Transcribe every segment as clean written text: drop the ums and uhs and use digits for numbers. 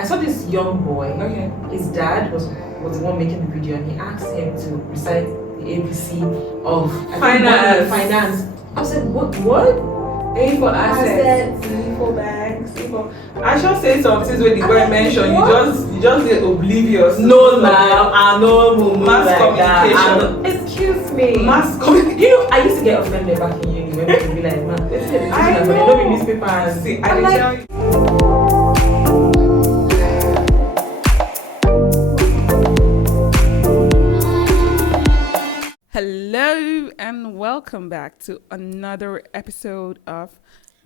I saw this young boy. Okay. His dad was the one making the video, and he asked him to recite the ABC of finance. I said, what? A for assets, C for banks, C for. I shall say some things when the boy mentioned. You just get oblivious. No, now I know mass communication. Excuse me. Mass communication. You know, I used to get offended back in uni when people be like, man, let's get I know. Don't read newspapers. See, I like, tell you. Hello and welcome back to another episode of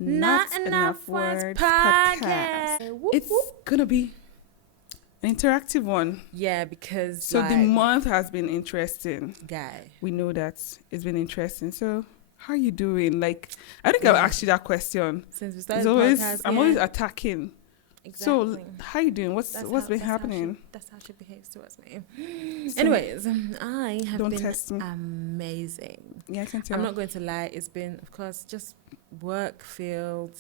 Not Enough Words podcast. It's gonna be an interactive one. Yeah, because the month has been interesting. Guy, we know that it's been interesting. So how are you doing? Like, I think I've asked you that question since we started the podcast. I'm always attacking. Exactly. So how you doing? What's been happening? That's how she behaves towards me. So, anyways, I have been test me. Amazing. Yeah, I can tell. I'm not going to lie. It's been, of course, just work filled,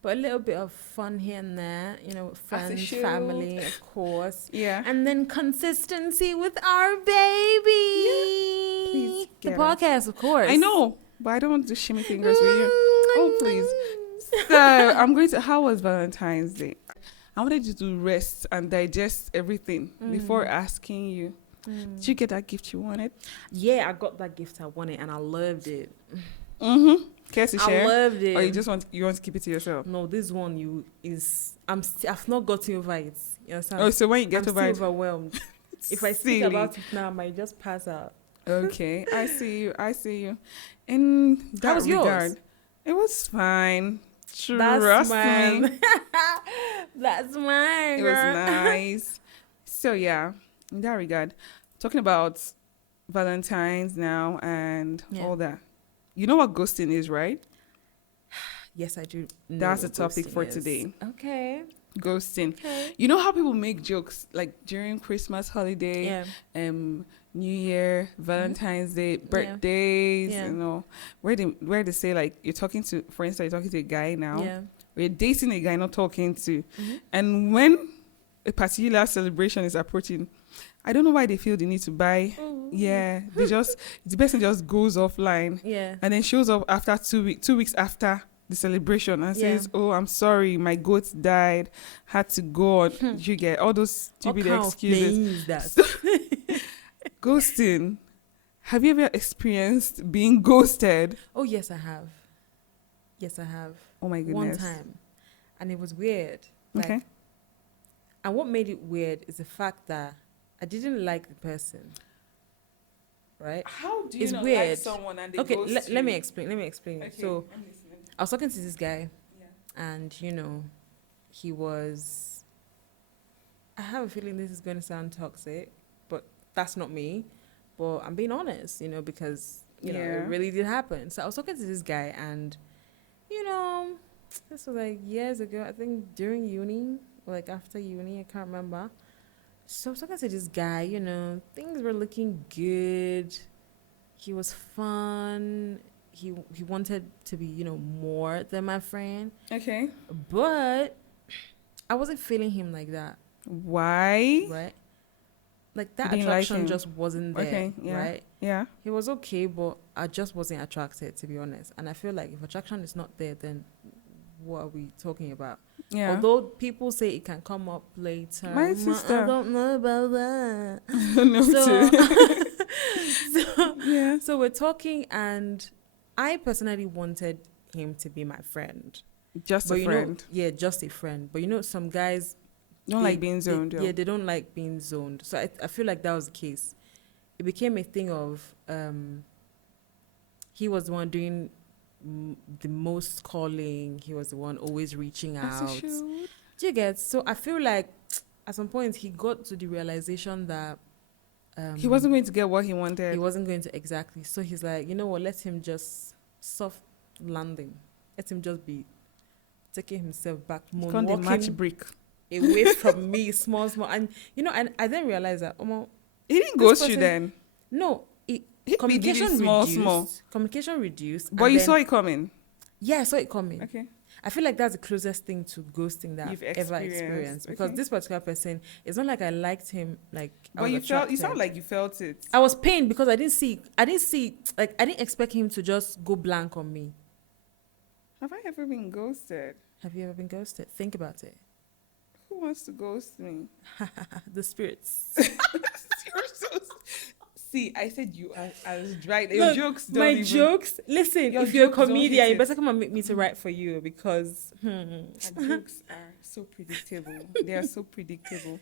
but a little bit of fun here and there, with friends, family, of course. Yeah. And then consistency with our baby. Yeah. Please, the podcast, of course. I know, but I don't want to do shimmy fingers with you. Oh, please. So how was Valentine's Day? I wanted you to rest and digest everything before asking you. Did you get that gift you wanted? Yeah, I got that gift I wanted and I loved it. Care to share? I loved it. Or you want to keep it to yourself? No, this one I've not gotten over it. You understand? Oh, so when you get over it, I'm still overwhelmed. If I speak about it now, I might just pass out. Okay, I see you. In that was regard, yours? It was fine. That's mine. Me. That's mine. It was nice. So yeah, in that regard, talking about Valentine's now and all that. You know what ghosting is, right? Yes, I do. That's the topic for today. Okay. Ghosting. Okay. You know how people make jokes like during Christmas holiday, New Year, Valentine's Day, birthdays, where they say like you're talking to, for instance, you're talking to a guy now, or you're dating a guy, not talking to, and when a particular celebration is approaching, I don't know why they feel the need to buy. Yeah, the person just goes offline, and then shows up after 2 weeks after the celebration and says, "Oh, I'm sorry, my goat died, had to go on." You get all those stupid excuses. Ghosting. Have you ever experienced being ghosted? Oh, yes, I have. Yes, I have. Oh my goodness. One time. And it was weird. Okay. And what made it weird is the fact that I didn't like the person. Right? How do you it's not weird. Like someone and they okay, ghost you? Let me explain. Okay, so I was talking to this guy and he was, I have a feeling this is going to sound toxic, but that's not me. But I'm being honest, because, it really did happen. So I was talking to this guy and, this was like years ago, I think during uni, or like after uni, I can't remember. So I was talking to this guy, things were looking good. He was fun. He wanted to be, more than my friend. Okay. But I wasn't feeling him like that. Why? Right? Like that attraction like just wasn't there. Okay. Yeah. Right? Yeah. He was okay, but I just wasn't attracted, to be honest. And I feel like if attraction is not there, then what are we talking about? Yeah. Although people say it can come up later. My sister. I don't know about that. Yeah. So we're talking and I personally wanted him to be my friend. Just a friend. Just a friend. But some guys don't like being zoned. They don't like being zoned. So I feel like that was the case. It became a thing of he was the one doing the most calling. He was the one always reaching out. Do you get? So I feel like at some point he got to the realization that he wasn't going to get what he wanted. He wasn't going to exactly. So he's like, you know what? Let him just soft landing. Let him just be taking himself back, moonwalking the match brick away from me, small, and I didn't realize that. He didn't ghost you then. No, communication small. Communication reduced. But you saw it coming. Yeah, I saw it coming. Okay. I feel like that's the closest thing to ghosting that You've I've ever experienced. Because okay. this particular person, it's not like I liked him, like I But was you attracted. sound like you felt it. I was pained because I didn't see, like, I didn't expect him to just go blank on me. Have I ever been ghosted? Have you ever been ghosted? Think about it. Who wants to ghost me? The spirits. You're so... See, I said I was right. Your jokes don't my even... jokes. Listen, Your if you're a jokes don't comedian, hit you it. better come and make me to write for you because. My jokes are so predictable. They are so predictable.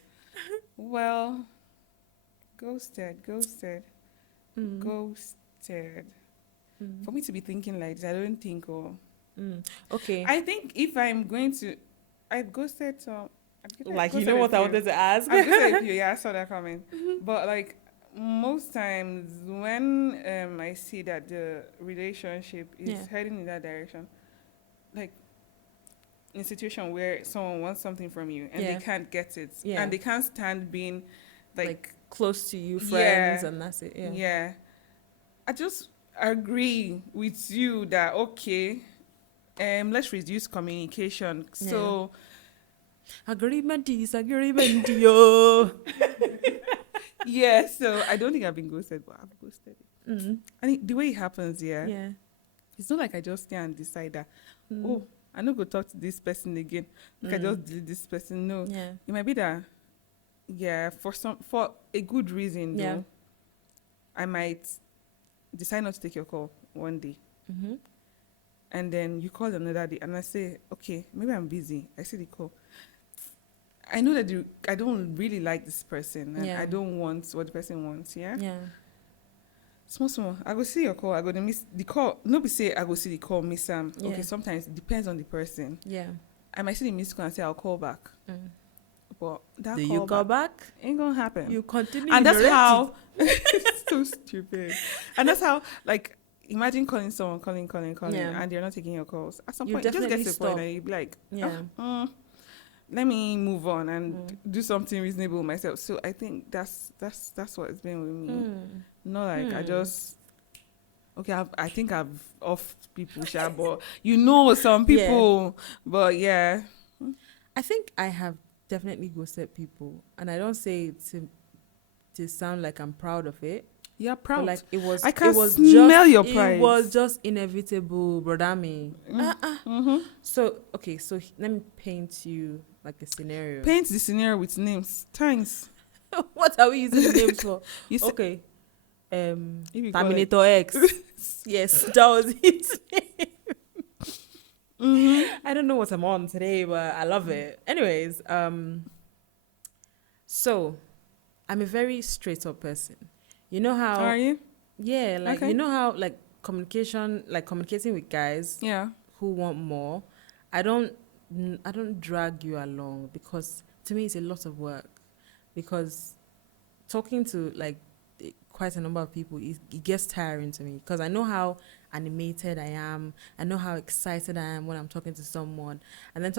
Well, ghosted. For me to be thinking like this, I don't think. Okay. I think if I'm going to, I've ghosted some. Like, you know what I wanted to ask? I've ghosted a few. Yeah, I saw that coming. But like most times when I see that the relationship is heading in that direction, like in a situation where someone wants something from you and they can't get it, and they can't stand being like close to you, friends, and that's it. Yeah. I just agree with you that okay, let's reduce communication. So agreement is agreement, yo. yeah, so I don't think I've been ghosted, but I've ghosted. And the way it happens, it's not like I just stay and decide that, oh, I'm not going to talk to this person again. Like I just delete this person. No. Yeah. It might be that, for a good reason, though, I might decide not to take your call one day. And then you call another day, and I say, okay, maybe I'm busy. I see the call. I know that I don't really like this person, and I don't want what the person wants, yeah? Small. I go see your call. I go to miss the call. Nobody say I go see the call, miss Sam. Okay, sometimes it depends on the person. Yeah. I might see the missed call and say I'll call back. But that do you call back? Ain't gonna happen. You continue. And that's how it's so stupid. And that's how, like, imagine calling someone, calling, and they're not taking your calls. At some point, you just get to the point and you be like, let me move on and do something reasonable myself. So I think that's what it's been with me. Not like I just I think I've off people, but some people. But I think I have definitely ghosted people, and I don't say it to sound like I'm proud of it. You're proud. But like it was. I can it was smell just, your pride. It was just inevitable, brother me. So let me paint you like a scenario. Paint the scenario with names. Thanks. What are we using the names for? Okay. Terminator X. Yes, that was it. I don't know what I'm on today, but I love it. Anyways, so I'm a very straight up person. You know how? Are you? Yeah, like you know how like communicating with guys. Yeah. Who want more? I don't drag you along because to me it's a lot of work. Because talking to like quite a number of people, it gets tiring to me because I know how animated I am. I know how excited I am when I'm talking to someone. And then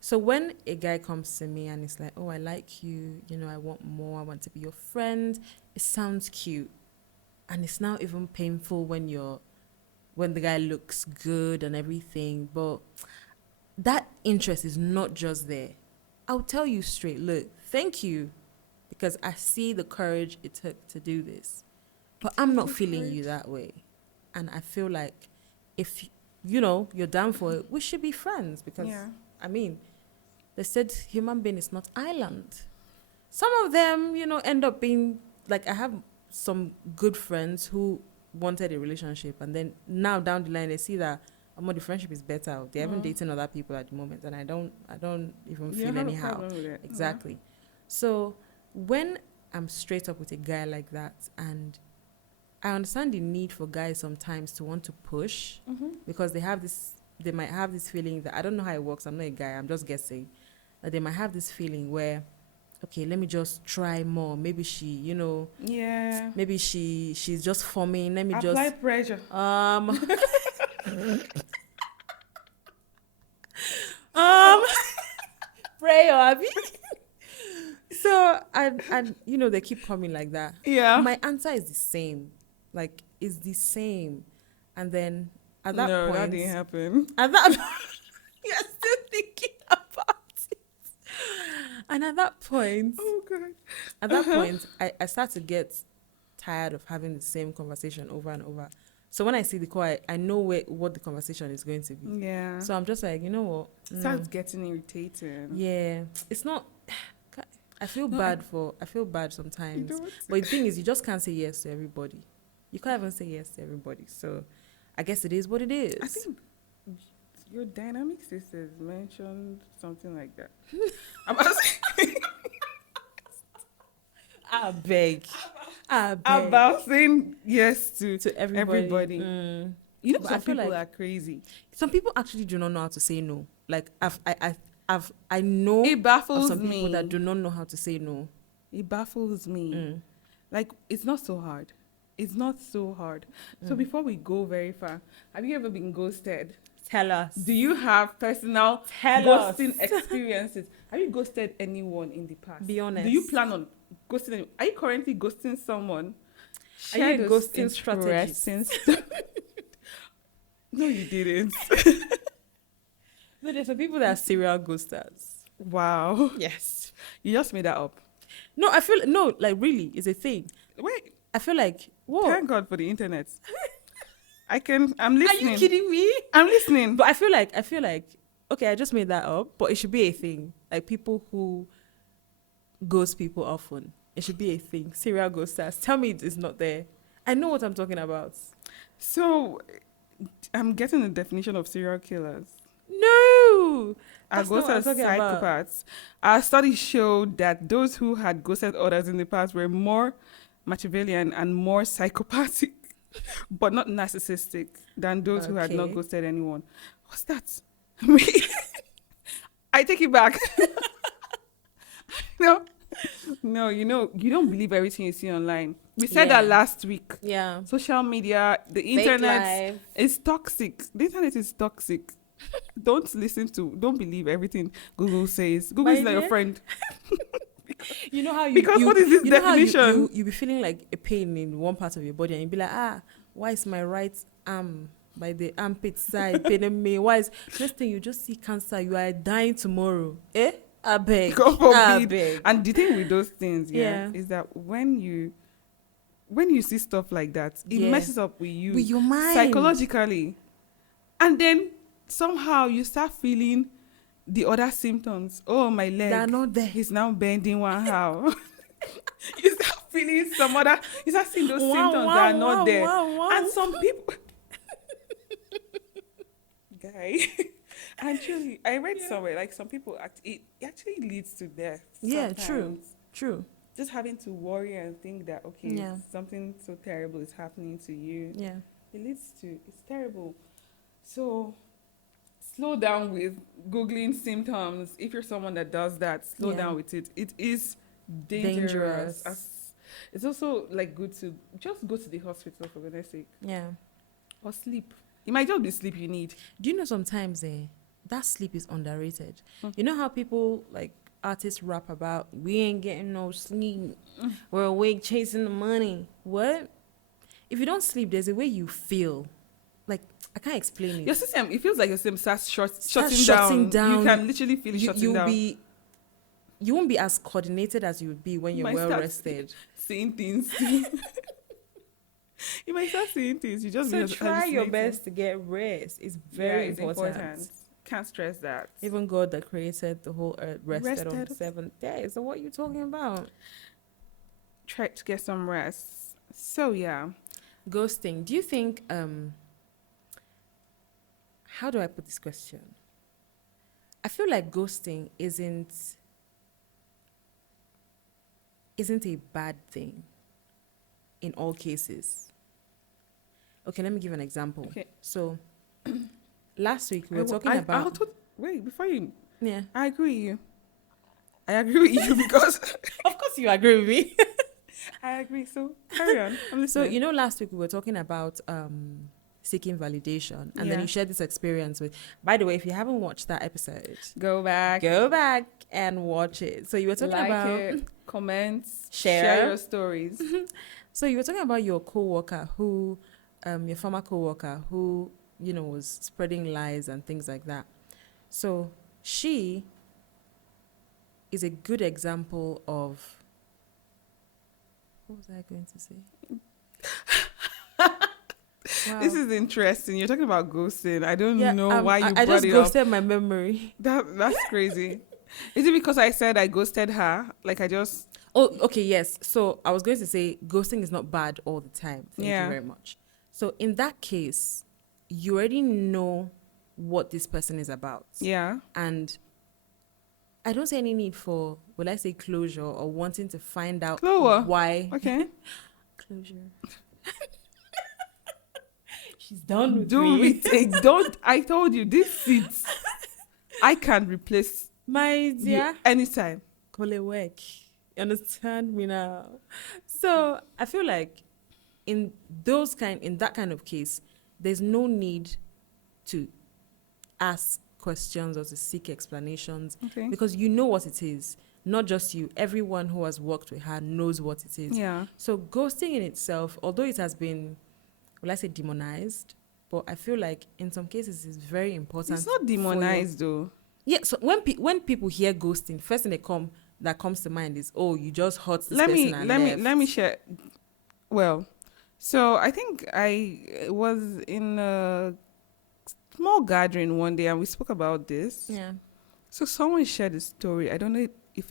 so when a guy comes to me and it's like, oh, I like you, I want more, I want to be your friend, it sounds cute. And it's now even painful when the guy looks good and everything. But that interest is not just there. I'll tell you straight, look, thank you. Because I see the courage it took to do this. But I'm not feeling you that way. And I feel like if, you're down for it, we should be friends. Because, they said human being is not island. Some of them, end up being, like I have some good friends who wanted a relationship. And then now down the line, they see that the friendship is better. They're even dating other people at the moment. And I don't even feel anyhow. Exactly. So when I'm straight up with a guy like that, and I understand the need for guys sometimes to want to push because they might have this feeling that I don't know how it works. I'm not a guy. I'm just guessing that they might have this feeling where, okay, let me just try more. Maybe she, maybe she's just forming. Let me apply pressure. Pray or Abby. So, and they keep coming like that. Yeah. My answer is the same. Like, it's the same. And then, at that no, point... that didn't happen. At that... You're still thinking about it. And at that point, Oh God. at that point, I start to get tired of having the same conversation over and over. So when I see the call, I know what the conversation is going to be. Yeah. So I'm just like, you know what? Starts getting irritating. Yeah, it's not. I feel bad sometimes. But the thing is, you just can't say yes to everybody. You can't even say yes to everybody. So I guess it is what it is. I think your dynamic sisters mentioned something like that. I beg. About saying yes to everybody. You know, But some people are crazy. Some people actually do not know how to say no. Like I know It baffles of some people me. that do not know how to say no. It baffles me. Like, it's not so hard. It's not so hard. So before we go very far, have you ever been ghosted? Tell us. Do you have personal ghosting experiences? Have you ghosted anyone in the past? Be honest. Do you plan on ghosting anyone? Are you currently ghosting someone? Are you a ghosting strategist? No, you didn't. No, there's some people that are serial ghosters. Wow. Yes. You just made that up. No, like really, it's a thing. Wait. I feel like, whoa. Thank God for the internet. I'm listening. Are you kidding me? I'm listening. But I feel like, okay, I just made that up, but it should be a thing. Like people who ghost people often. It should be a thing. Serial ghosters. Tell me it's not there. I know what I'm talking about. So, I'm getting the definition of serial killers. No! Are ghosters psychopaths? Our studies showed that those who had ghosted others in the past were more Machiavellian and more psychopathic, but not narcissistic, than those who had not ghosted anyone. What's that? I take it back. No, you don't believe everything you see online. We said that last week. Yeah. Social media, the internet is toxic. The internet is toxic. Don't believe everything Google says. Google is not your friend. You know how because what is this definition? You be feeling like a pain in one part of your body and you be like, why is my right arm by the armpit side paining me? Why is next thing you just see cancer, you are dying tomorrow. I beg. God forbid. And the thing with those things, is that when you see stuff like that, it messes up with you. With your mind. Psychologically. And then somehow you start feeling the other symptoms. Oh, my leg. They're not there. He's now bending one how. You start feeling you start seeing those symptoms that are not there. And some people... Guy... And truly, I read somewhere, like some people, it actually leads to death. Yeah, sometimes. True. Just having to worry and think that, something so terrible is happening to you. Yeah. It's terrible. So, slow down with Googling symptoms. If you're someone that does that, slow down with it. It is dangerous. It's also, like, good to just go to the hospital, for goodness sake. Yeah. Or sleep. It might just be sleep you need. Do you know sometimes, that sleep is underrated. You know how people, like, artists rap about, we ain't getting no sleep. We're awake chasing the money. What? If you don't sleep, there's a way you feel. Like, I can't explain it. Your system, it feels like your system starts shutting down. You can literally feel it shutting down. You won't be as coordinated as you would be when you're well rested. Seeing things. You might start seeing things. You just try your best to get rest. It's very important. Can't stress that. Even God that created the whole earth rested on the seventh day. So what are you talking about? Try to get some rest. So yeah. Ghosting. Do you think how do I put this question? I feel like ghosting isn't a bad thing in all cases. Okay, let me give an example. Okay. So last week we were talking about... Wait, before you... Yeah. I agree with you because... Of course you agree with me. I agree. So carry on. I'm listening. So, last week we were talking about seeking validation. And then you shared this experience with... By the way, if you haven't watched that episode... Go back and watch it. So you were talking about... it, comments, share your stories. So you were talking about your coworker your former coworker who, was spreading lies and things like that. So she is a good example of, what was I going to say? Wow. This is interesting. You're talking about ghosting. I don't know why you I brought just it up. ghosted my memory. That's crazy. Is it because I said I ghosted her? Like I just... Oh, okay, yes. So I was going to say ghosting is not bad all the time. Thank you very much. So in that case, you already know what this person is about. Yeah. And I don't see any need for, will I say closure or wanting to find out why. Okay. Closure. She's done with Do me. don't. I told you, this seats, I can replace My dear. you anytime. Call it work. You understand me now? So I feel like in that kind of case, there's no need to ask questions or to seek explanations, because you know what it is. Not just you, everyone who has worked with her knows what it is. Yeah. So ghosting in itself, although it has been, will I say, demonized, but I feel like in some cases it's very important. It's not demonized though. Yeah, so when people hear ghosting, first thing that comes to mind is, oh, you just hurt this Let person me share. Well, so I think I was in a small gathering one day and we spoke about this. Yeah. So someone shared a story. I don't know if if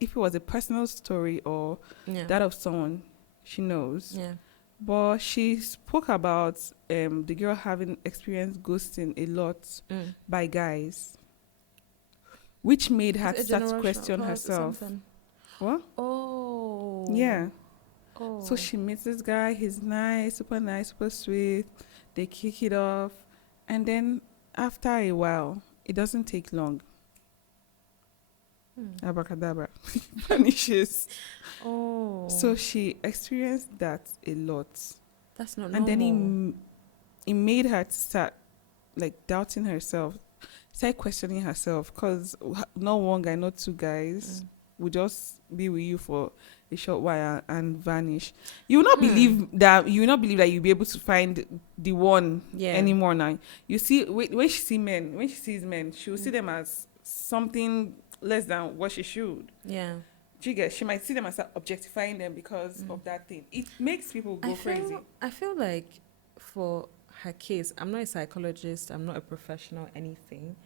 it was a personal story or that of someone she knows. Yeah. But she spoke about the girl having experienced ghosting a lot by guys, which made her start to question herself. What? Oh. Yeah. Oh. So she meets this guy. He's nice, super sweet. They kick it off. And then after a while, it doesn't take long. Abracadabra. Vanishes. Oh. So she experienced that a lot. That's not normal. And then it made her to start like doubting herself, start questioning herself, because not one guy, not two guys would just be with you for a short while and vanish. You will not believe that you'll be able to find the one anymore now. You see, when she sees men, she will see them as something less than what she should. Yeah. She might see them as objectifying them because of that thing. It makes people go crazy. I feel like for her case, I'm not a psychologist, I'm not a professional, anything,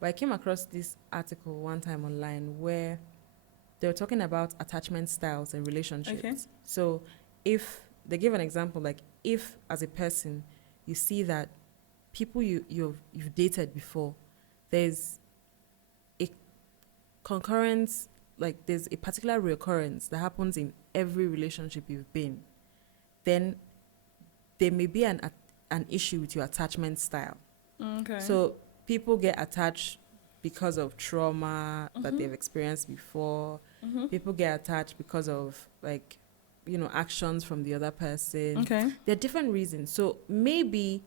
but I came across this article one time online where they were talking about attachment styles and relationships. Okay. So if they give an example, like if as a person you see that people you've dated before, there's a concurrence, like there's a particular reoccurrence that happens in every relationship you've been, then there may be an issue with your attachment style. Okay. So people get attached because of trauma that they've experienced before. People get attached because of actions from the other person. Okay. There are different reasons. So maybe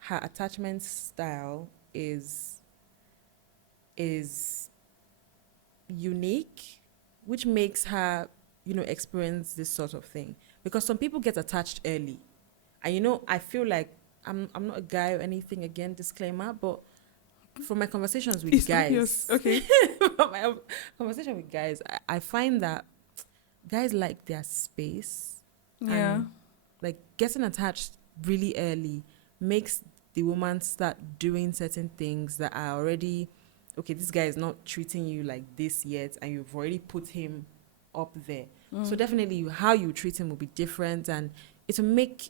her attachment style is unique, which makes her, experience this sort of thing. Because some people get attached early. And, I feel like I'm not a guy or anything, again, disclaimer, but from my conversations with guys, okay, from my conversation with guys, I find that guys like their space. Yeah. And, getting attached really early makes the woman start doing certain things that are already, okay, this guy is not treating you like this yet, and you've already put him up there. So definitely how you treat him will be different, and it will make,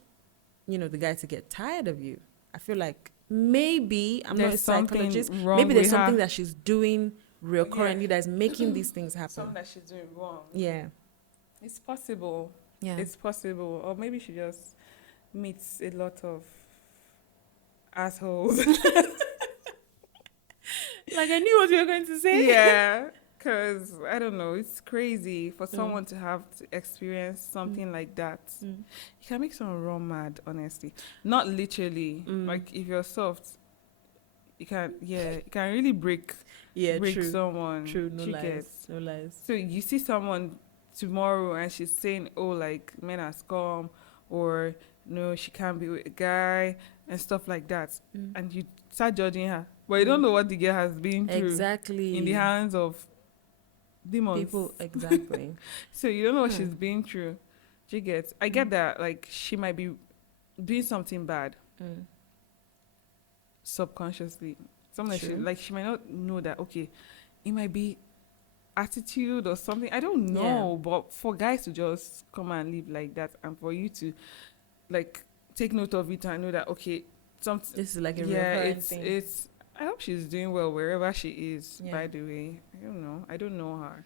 the guy to get tired of you. I feel like maybe, I'm not a psychologist, maybe there's something that she's doing recurrently that's making these things happen. Something that she's doing wrong. Yeah. It's possible. Yeah. It's possible. Or maybe she just meets a lot of assholes. Like, I knew what you were going to say. Yeah. Because, I don't know, it's crazy for someone to have to experience something like that. You can make someone run mad, honestly. Not literally. Like, if you're soft, you can really break someone. True, no lies. So you see someone tomorrow and she's saying, oh, like, men are scum, or no, she can't be with a guy, and stuff like that. And you start judging her. But you don't know what the girl has been through. Exactly. In the hands of demons. People, exactly. So you don't know what she's been through. Do you get? I get that, like, she might be doing something bad subconsciously. Something like she might not know that, okay, it might be attitude or something. I don't know. But for guys to just come and live like that, and for you to, like, take note of it and know that, okay, something. This is like a recurrent thing. It's. I hope she's doing well wherever she is. Yeah. By the way, I don't know her.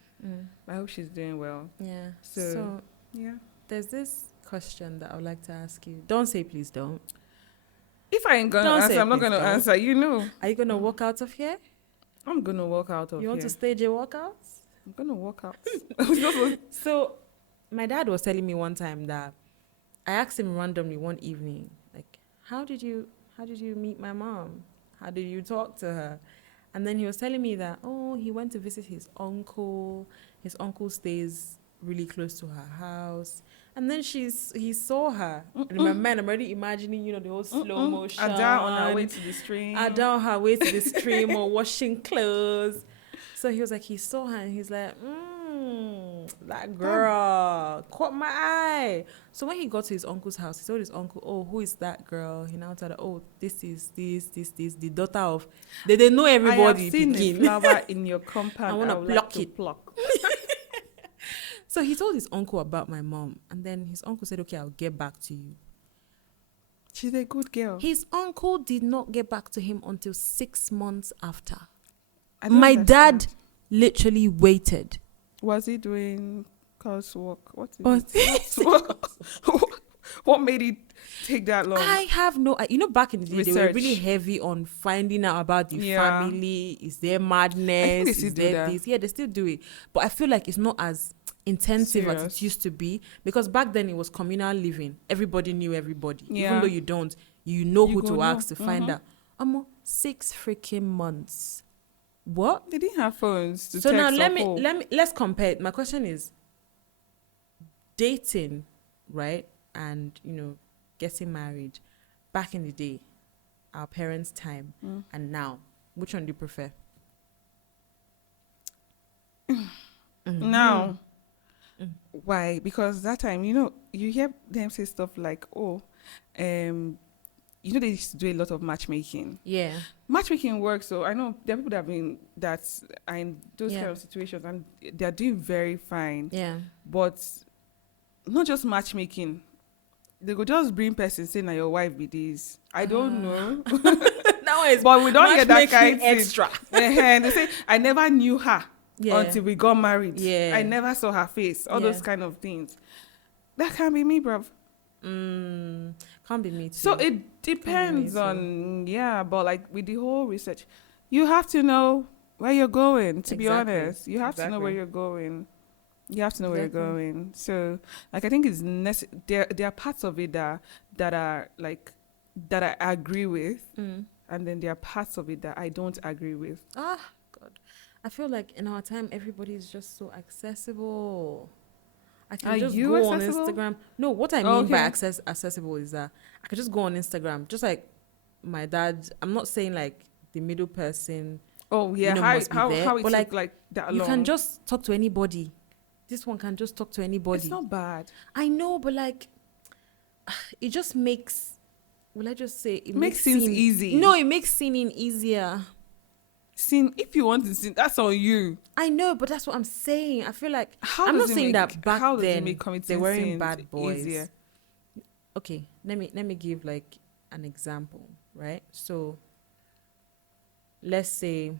I hope she's doing well. Yeah. So yeah. There's this question that I would like to ask you. Don't say please don't. If I ain't gonna answer, I'm not gonna answer. Are you gonna walk out of here? I'm gonna walk out of here. You want to stage a walkout? I'm gonna walk out. So, my dad was telling me one time that I asked him randomly one evening, like, how did you meet my mom? How did you talk to her? And then he was telling me that, he went to visit his uncle. His uncle stays really close to her house. And then he saw her. And in my mind, I'm already imagining, the whole slow motion. Ada on her way to the stream. Ada on her way to the stream or washing clothes. So he was like, he saw her and he's like, that girl caught my eye. So when he got to his uncle's house, he told his uncle, who is that girl? He now told her, this is the daughter of. They didn't know everybody. I have seen a flower in your compound. I want to pluck it. Pluck. So he told his uncle about my mom. And then his uncle said, okay, I'll get back to you. She's a good girl. His uncle did not get back to him until 6 months after. My dad literally waited. Was he doing coursework? What made it take that long? I have no... back in the day, they were really heavy on finding out about the family. Is there madness? Is there this? Yeah, they still do it. But I feel like it's not as intensive as it used to be, because back then it was communal living. Everybody knew everybody. Even though you don't, you know who to ask to find out. 6 freaking months. What? They didn't have phones to text. So now let's compare. My question is, dating, right? And getting married back in the day, our parents' time, and now, which one do you prefer? Now. Why? Because that time, you hear them say stuff like, they used to do a lot of matchmaking. Yeah. Matchmaking works, so I know there are people that are in those kind of situations, and they're doing very fine. Yeah. But not just matchmaking. They could just bring person saying that your wife be this. I don't know. But we don't get that kind of extra. And they say, I never knew her. Until we got married. Yeah. I never saw her face. All those kind of things. That can't be me, bruv. Can't be me too. So it depends on, but like with the whole research, you have to know where you're going, to be honest. You have to know where you're going. You have to know where you're going. So, like, I think it's there are parts of it that are like, that I agree with. And then there are parts of it that I don't agree with. God. I feel like in our time, everybody is just so accessible. I can just go on Instagram. No, what I mean by accessible is that I can just go on Instagram, just like my dad. I'm not saying like the middle person. Oh yeah, how it took like that long. You can just talk to anybody. This one can just talk to anybody. It's not bad. I know, but like, it just makes. Will I just say it makes things easy? No, it makes sinning easier. Sin, if you want to sin, that's on you. I know, but that's what I'm saying. I feel like I'm not saying that back then they weren't bad boys. Easier? Okay, let me give like an example, right? So let's say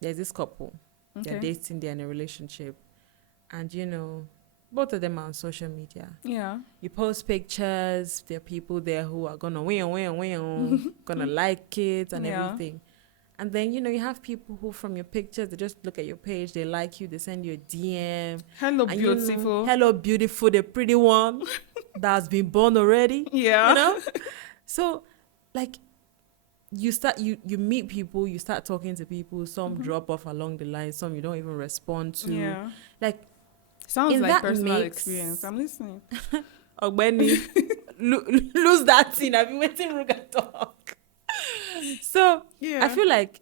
there's this couple, they're dating, they're in a relationship, and both of them are on social media. Yeah. You post pictures, there are people there who are gonna gonna like it and everything. And then, you have people who from your pictures, they just look at your page, they like you, they send you a DM. Hello, beautiful. Hello, beautiful, the pretty one that's been born already. Yeah. So, like, you meet people, you start talking to people, some drop off along the line, some you don't even respond to. Yeah. Like, sounds like personal experience. I'm listening. Ogbeni, lose that thing. I've been waiting for you to talk. So Yeah. I feel like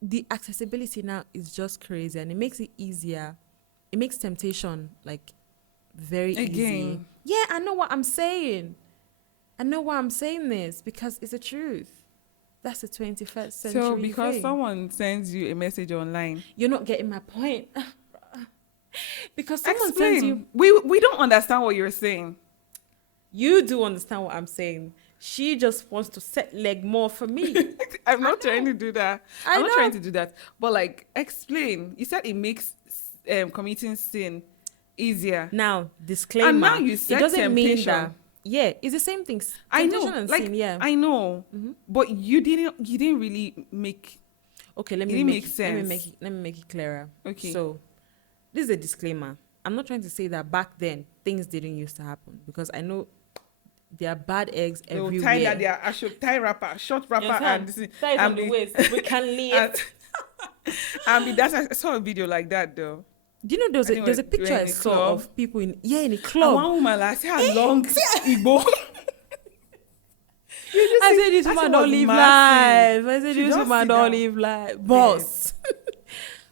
the accessibility now is just crazy, and it makes it easier. It makes temptation like very easy. Again. Yeah, I know what I'm saying. I know why I'm saying this, because it's the truth. That's the 21st century. So because thing. someone sends you a message online, You're not getting my point. Because someone sends explain. you. We don't understand what you're saying. You do understand what I'm saying. She just wants to set leg more for me. I'm not trying to do that. I I'm not know. trying to do that. But like, explain. You said it makes committing sin easier. Now, disclaimer. And now you said it doesn't temptation. mean that. Yeah, it's the same thing. I Temptation know, and like sin, yeah. I know, Mhm. but you didn't really make. Okay, let It me didn't make make let me sense. make it, let me make it clearer. Okay. So, this is a disclaimer. I'm not trying to say that back then things didn't used to happen, because I know there are bad eggs They will everywhere. tie that there. I should tie rapper, short rapper, and this is tie it and on the be- waist. We can leave. I saw a video like that though. Do you know I think there's a we're picture in I a saw club. of people in a And club. one woman like say her long Igbo. I said this woman don't live life. I said She this just woman sit don't down. live life. Boss.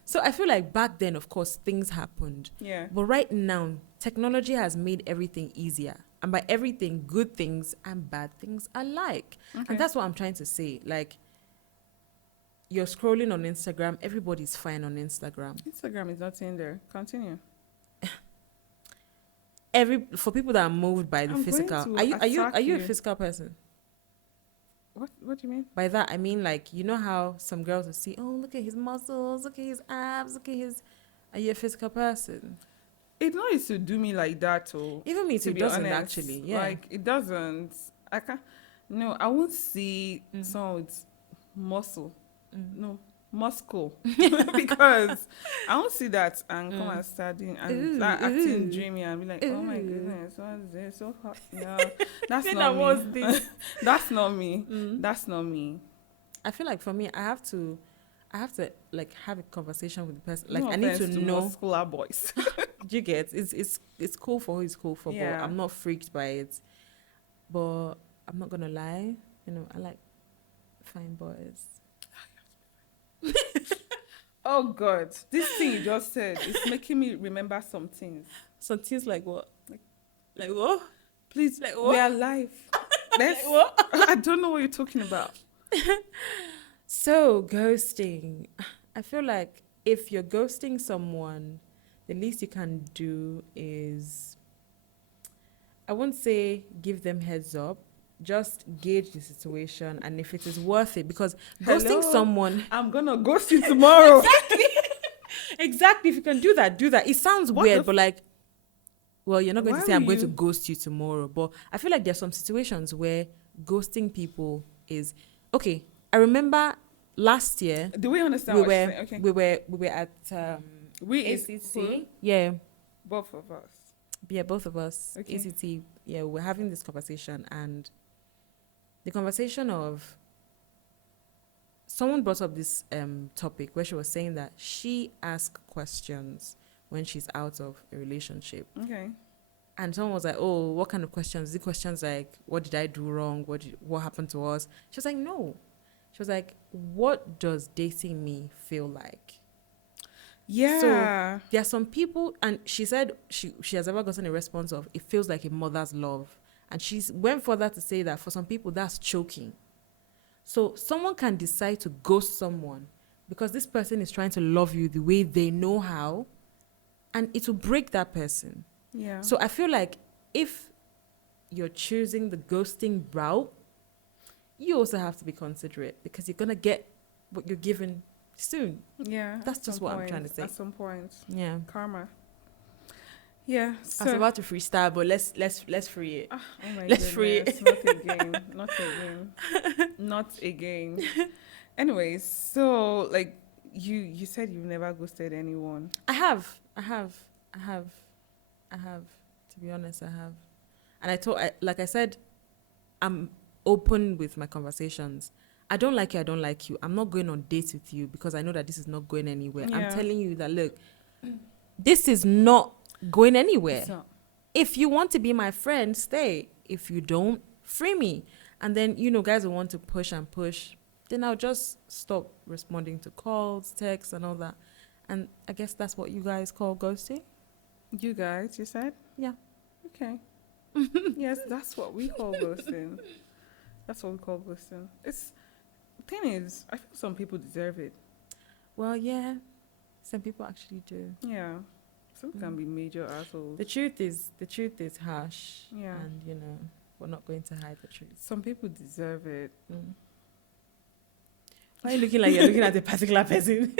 So I feel like back then, of course, things happened. Yeah. But right now, technology has made everything easier. And by everything, good things and bad things alike. Okay. And that's what I'm trying to say. Like, you're scrolling on Instagram, everybody's fine on Instagram. Instagram is not in there. Continue. For people that are moved by the I'm going physical. to Are you attack a you. physical person? What do you mean? By that I mean, like, you know how some girls will see, oh, look at his muscles, look at his abs, look at his. Are you a physical person? It not used to do me like that, or Even me to too. It be doesn't honest. actually. Yeah. Like it doesn't. I can't. No, I won't see someone with muscle. No, muscle, because I won't see that and come and studying and start acting dreamy and be like, oh my goodness, what's this? So hot. No, that's Then not I was me. this. That's not me. That's not me. I feel like for me, I have to like have a conversation with the person. Like, No I need to offense know. muscular boys. Do you get? It's cool for who it's cool for. Yeah. But I'm not freaked by it. But I'm not gonna lie. You know, I like fine boys. Oh God, this thing you just said is making me remember some things. Some things like what? Like what? Please, Like we what? are live. Let's, Like what? I don't know what you're talking about. So, ghosting. I feel like if you're ghosting someone, the least you can do is, I won't say give them heads up, just gauge the situation and if it is worth it. Because ghosting Hello? someone. I'm gonna ghost you tomorrow. Exactly. If you can do that, do that. It sounds What weird, the but like, well, you're not going Why to say I'm will going to you- ghost you tomorrow. But I feel like there's some situations where ghosting people is okay. I remember last year Do we understand we what were you're saying? Okay. we were at We is ACC. Yeah, both of us. yeah, both of us. Okay. ACT. Yeah, we're having this conversation, and the conversation of someone brought up this topic where she was saying that she asks questions when she's out of a relationship. Okay. And someone was like, oh, what kind of questions? Is it questions like, what did I do wrong? What happened to us? She was like, no. She was like, what does dating me feel like? Yeah. There are some people, and she said she has ever gotten a response of, it feels like a mother's love. And she went further to say that for some people, that's choking. So someone can decide to ghost someone because this person is trying to love you the way they know how, and it will break that person. Yeah. So I feel like if you're choosing the ghosting route, you also have to be considerate because you're going to get what you're given soon. Yeah. That's at just some what I'm point, trying to say. At some point. Yeah. Karma. Yeah. I was about to freestyle, but let's free it. Oh my Let's free it. goodness, Not again. Not again. Not again. Anyways, so like you said you've never ghosted anyone. I have. To be honest, I have. And like I said, I'm open with my conversations. I don't like you, I don't like you. I'm not going on dates with you because I know that this is not going anywhere. Yeah. I'm telling you that, look, this is not going anywhere. So, If you want to be my friend, stay. If you don't, free me. And then, guys will want to push and push. then I'll just stop responding to calls, texts, and all that. And I guess that's what you guys call ghosting. You guys, you said? Yeah. Okay. Yes, that's what we call ghosting. That's what we call ghosting. It's the thing is, I feel some people deserve it. Well, yeah, some people actually do. Yeah, some can be major assholes. The truth is harsh. Yeah, and we're not going to hide the truth. some people deserve it. Why are you looking like you're looking at a particular person?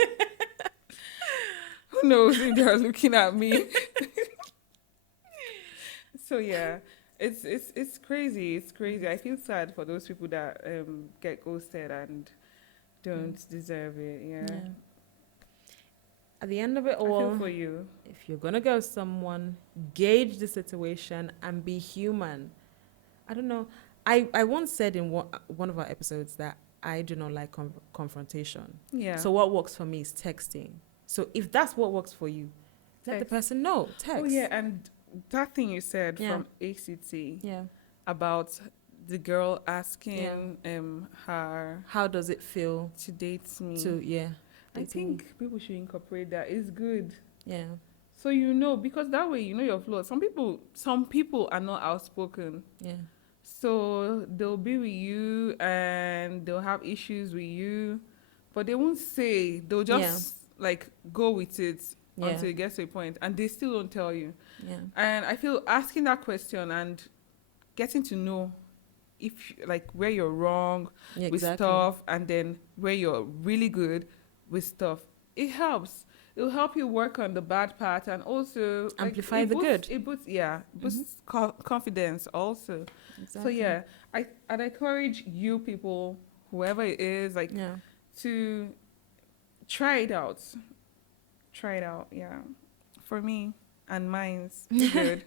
Who knows if they're looking at me? So yeah, it's crazy. It's crazy. I feel sad for those people that get ghosted and don't deserve it. Yeah. At the end of it all, I feel for you. if you're gonna ghost someone, gauge the situation and be human. I don't know. I once said in one of our episodes that I do not like confrontation. Yeah. So what works for me is texting. So if that's what works for you, let the person know. Text. Oh yeah, and that thing you said from ACT about the girl asking her, how does it feel to date me? I think people should incorporate that. It's good. Yeah. So because that way your flaws. Some people are not outspoken. Yeah. So they'll be with you and they'll have issues with you, but they won't say. They'll just go with it until it gets to a point, and they still don't tell you. Yeah. And I feel asking that question and getting to know if where you're wrong with stuff, and then where you're really good with stuff, it helps. It'll help you work on the bad part and also amplify the good. It boosts confidence also. Exactly. So yeah, I'd encourage you people, whoever it is, to try it out. Try it out, yeah. For me and mine's good.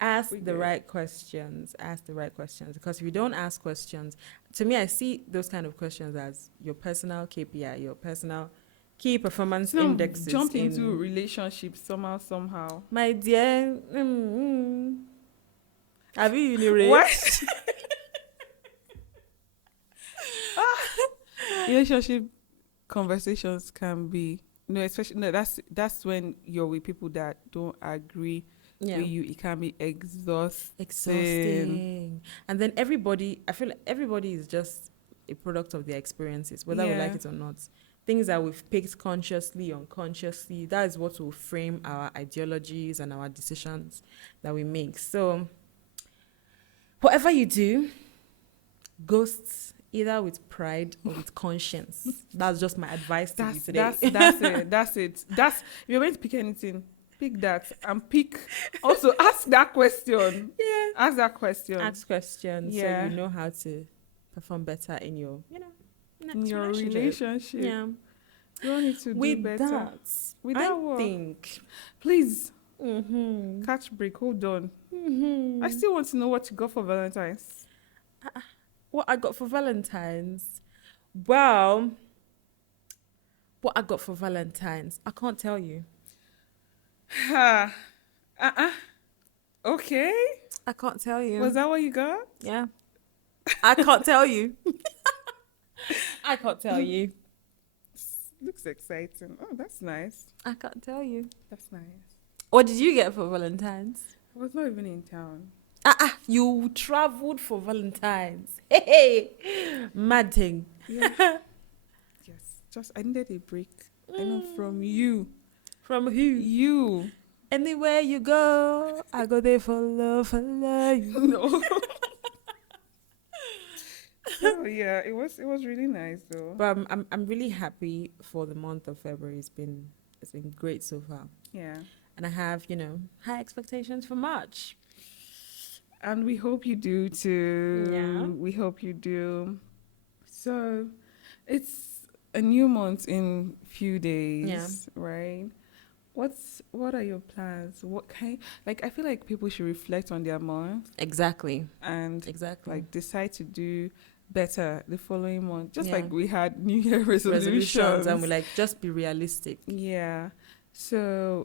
Ask the right questions. Ask the right questions. Because if you don't ask questions, to me, I see those kind of questions as your personal KPI, your personal key performance indexes. Jump into relationships somehow. My dear, have you in a race? What? Relationship conversations can be especially that's when you're with people that don't agree with you. It can be exhausting. And then I feel like everybody is just a product of their experiences, whether we like it or not. Things that we've picked consciously, unconsciously, that is what will frame our ideologies and our decisions that we make. So whatever you do, ghosts either with pride or with conscience. That's just my advice to you today. That's it. If you're going to pick anything, pick that, and also ask that question. Yeah. Ask that question. Ask questions so you know how to perform better in your, next relationship. Yeah. You don't need to do better. With that, I think. Please. Catch break. Hold on. I still want to know what you got for Valentine's. What I got for Valentine's? Well, what I got for Valentine's, I can't tell you. Okay. I can't tell you. Was that what you got? Yeah. I can't tell you. I can't tell you. Looks exciting. Oh, that's nice. I can't tell you. That's nice. What did you get for Valentine's? I was not even in town. You traveled for Valentine's. Hey, mad thing. Yeah. Yes. I needed a break. I know from you. From who? You. Anywhere you go, I go there for love, you. No. So yeah, it was really nice though. But I'm really happy for the month of February. It's been great so far. Yeah. And I have, high expectations for March. And we hope you do too. Yeah. We hope you do. So it's a new month in few days, right? What are your plans? I feel like people should reflect on their month. Exactly. And decide to do better the following month. Just like we had New Year resolutions. And we just be realistic. Yeah. So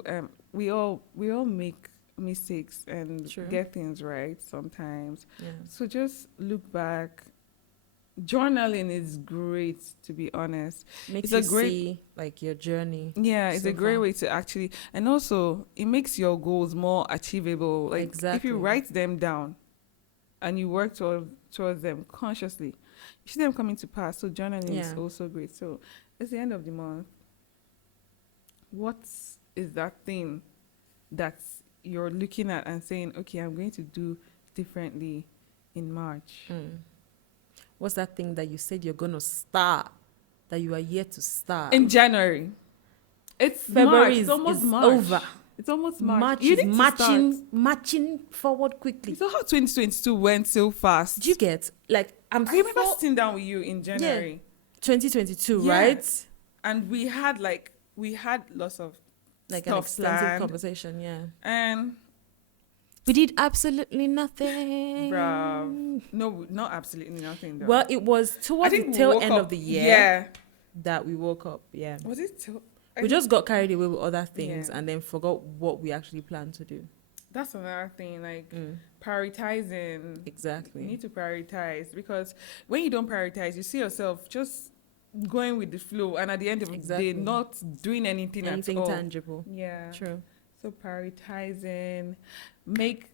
we all make mistakes and get things right sometimes. Yeah. So just look back journaling is great, to be honest. Makes It's you a great see like your journey. Yeah, it's so a great far. way to actually, and also it makes your goals more achievable. Like if Exactly. you write them down and you work towards them consciously, you see them coming to pass. So journaling is Yeah. also great. So it's the end of the month. What is that thing that you're looking at and saying, okay, I'm going to do differently in March? What's that thing that you said you're gonna start that you are yet to start? In January. It's February March. It's almost is March. over. It's almost March. March You is need to start. marching forward quickly. So how 2022 went so fast? Do you get like I remember sitting down with you in January. 2022, Yeah. right? And we had lots of Like an stuff extensive planned. conversation, yeah. And We did absolutely nothing. bruv, no, not absolutely nothing though. Well, it was I towards think the we tail woke end up- of the year Yeah. that we woke up. Yeah. Was it till We just got carried away with other things Yeah. and then forgot what we actually planned to do. That's another thing, like prioritizing. You Exactly. need to prioritize, because when you don't prioritize, you see yourself just going with the flow, and at the end of the Exactly. day, not doing anything at Anything all. tangible. Yeah. True. So prioritizing, make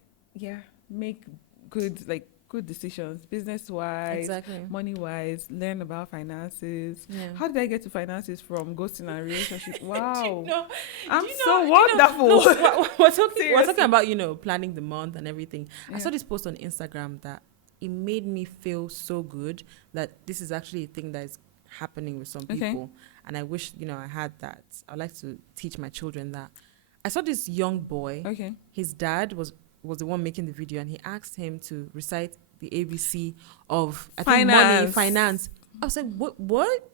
good decisions, business wise, Exactly. money wise, learn about finances. Yeah. How did I get to finances from ghosting and relationship? Wow. No, I'm you so know- wonderful. No, we're talking Seriously. about, planning the month and everything. I Yeah. saw this post on Instagram that it made me feel so good that this is actually a thing that is happening with some Okay. people. And I wish, I had that. I'd like to teach my children that. I saw this young boy. Okay. His dad was the one making the video, and he asked him to recite the ABC of I think money, finance. I was like, what?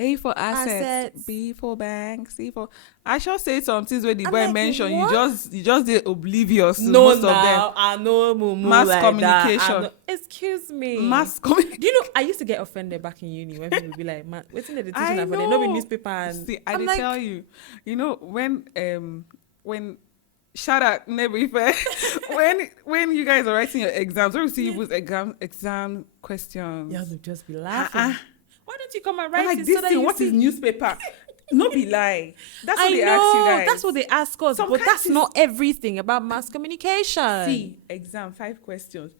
A for assets, Assets. B for banks, C for. I shall say some things where the I'm boy like, mentioned. what? You just did oblivious to most of them. I know mumu Mass like communication. that. Excuse me. Mass communication. Do you know? I used to get offended back in uni when people be like, "Man, what's in the teaching I for them? No be know. newspaper." And See, I I'm did like, tell you. You know when shout out never fair when you guys are writing your exams, when you see people's exam questions. y'all would just be laughing. Uh-uh. Why don't you come and I'm write like it this so that thing, you what see? is newspaper? No be lie. That's what I they know. ask you guys. That's what they ask us, Some but that's countries- not everything about mass communication. See, exam 5 questions.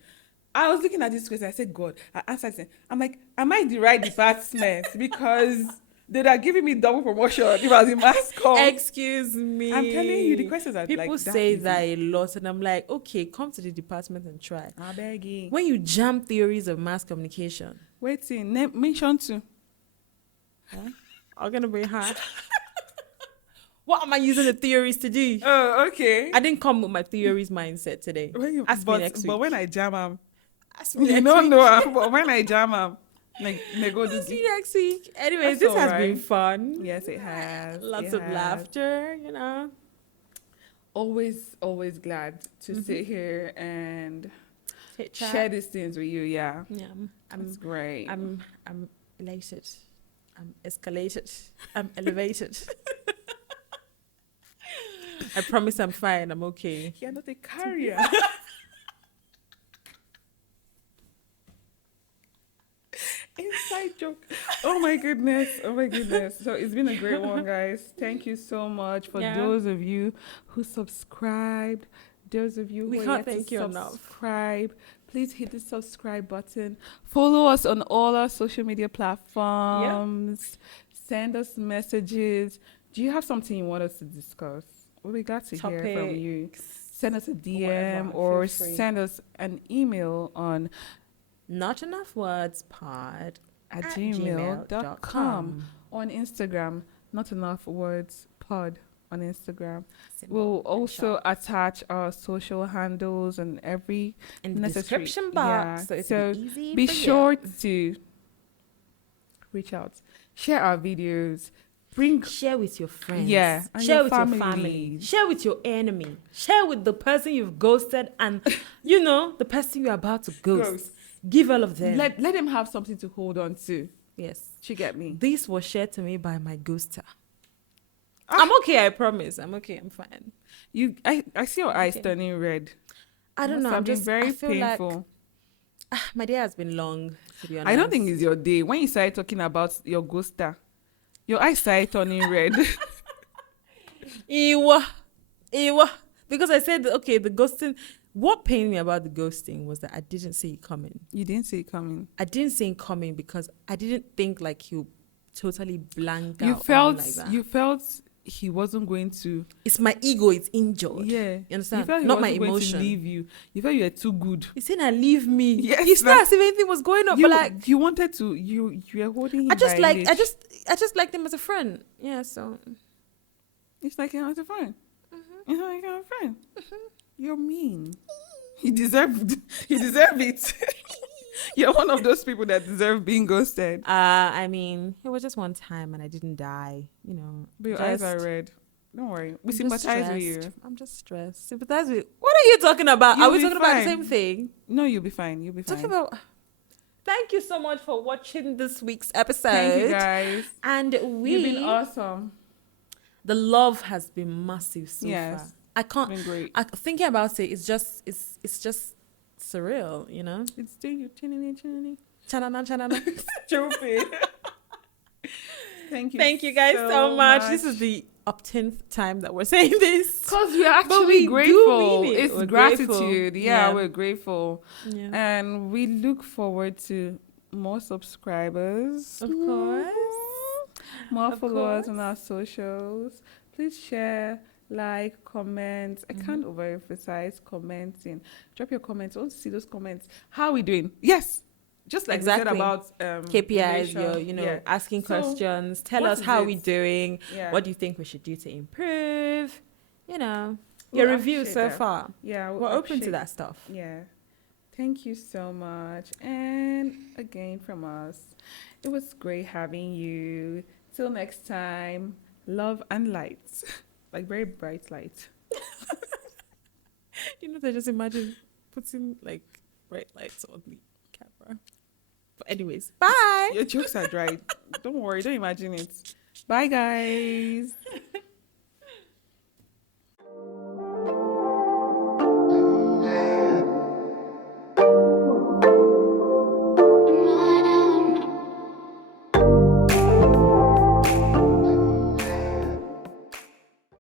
I was looking at this question. I said, God, I answered it. I'm like, am I the right department? Because they are giving me double promotion if I was in mass comm. Excuse me. I'm telling you, the questions are People like that say easy. that a lot, and I'm like, okay, come to the department and try. I beg you. When you jam theories of mass communication, Waiting. Mention two. I'm gonna be hard. What am I using the theories to do? Oh, okay. I didn't come with my theories mindset today. Ask me next But week. when I jam am, Ask me you next don't week. know am, but when I jam am, like they go do Ask me this. next week. Anyways, That's this has all been right. fun. Yes, it has. Lots It of has. laughter. Always glad to sit here and Chit chat. share these things with you. Yeah, Yeah, it's great. I'm elated. I'm escalated. I'm elevated. I promise I'm fine. I'm okay. You're not a carrier. Inside joke. Oh my goodness. So it's been a great one, guys. Thank you so much for Yeah. those of you who subscribed. Those of you who We are can't yet to thank you enough. subscribe. Please hit the subscribe button. Follow us on all our social media platforms. Send us messages. Do you have something you want us to discuss? What we got to hear from you? Send us a DM whatever. or Feel free. send us an email on Not enough words pod at gmail.com. On Instagram, not enough words pod on Instagram. We'll also attach our social handles and every in the necessary- description box, yeah. so it's So easy. be for you. sure to reach out, share our videos, bring Share with your friends. Yeah, and Share your with your family. families. Share with your enemy. Share with the person you've ghosted and the person you're about to ghost. Give all of them. let them have something to hold on to. Yes. You get me? This was shared to me by my ghoster. Ah. I'm okay, I promise. I'm okay. I'm fine. I see your eyes Okay. turning red. I don't Must know. have I'm been just very I feel painful. like My day has been long, to be honest. I don't think it's your day. When you started talking about your ghoster, your eyes started turning red. Ewa. Because I said, okay, the ghosting. What pained me about the ghosting was that I didn't see it coming. You didn't see it coming. I didn't see it coming because I didn't think like he'll totally blank You out. felt Like that. you felt he wasn't going to. It's my ego. It's injured. Yeah, You understand? You felt he Not my wasn't going emotion. to leave you. You felt you were too good. He said, "I leave me." Yes, It's not as if anything was going on, you, but like you wanted to. You were holding him. I just by like leash. I just liked him as a friend. Yeah. So It's like you're a friend. Mm-hmm. It's like you're a friend. You're mean. He deserved it. You're one of those people that deserve being ghosted. I mean, it was just one time, and I didn't die. You know. But your eyes are red. Don't worry. We I'm sympathize with just you. I'm just stressed. Sympathize with. What are you talking about? You'll Are we be talking about the fine. same thing? No, you'll be fine. You'll be fine. Talking about. Thank you so much for watching this week's episode. Thank you guys. And You've been awesome. The love has been massive so Yes. far. I can't. Been great. Thinking about it, it's just surreal, you know. It's still you. Chanana. Chanana. Stupid. Thank you. Thank you guys so much. This is the 10th time that we're saying this. Because we're actually we do grateful. mean it. It's We're gratitude. grateful. Yeah, Yeah. we're grateful. Yeah. And we look forward to more subscribers. Of course. More Of followers course. on our socials. Please share, like, comment. I can't overemphasize commenting. Drop your comments. I want to see those comments. How are we doing? Yes. Just like we said Exactly. about KPIs, relation. Yeah. asking So, questions. Tell what us is how it? we're doing. Yeah. What do you think we should do to improve? We'll Your reviews appreciate so that. far. Yeah, We're open to that stuff. Yeah. Thank you so much. And again from us, it was great having you. Till next time, love and light. Like very bright light. They just imagine putting like bright lights on the camera. But anyways, bye. Your jokes are dry. Don't worry, don't imagine it. Bye guys.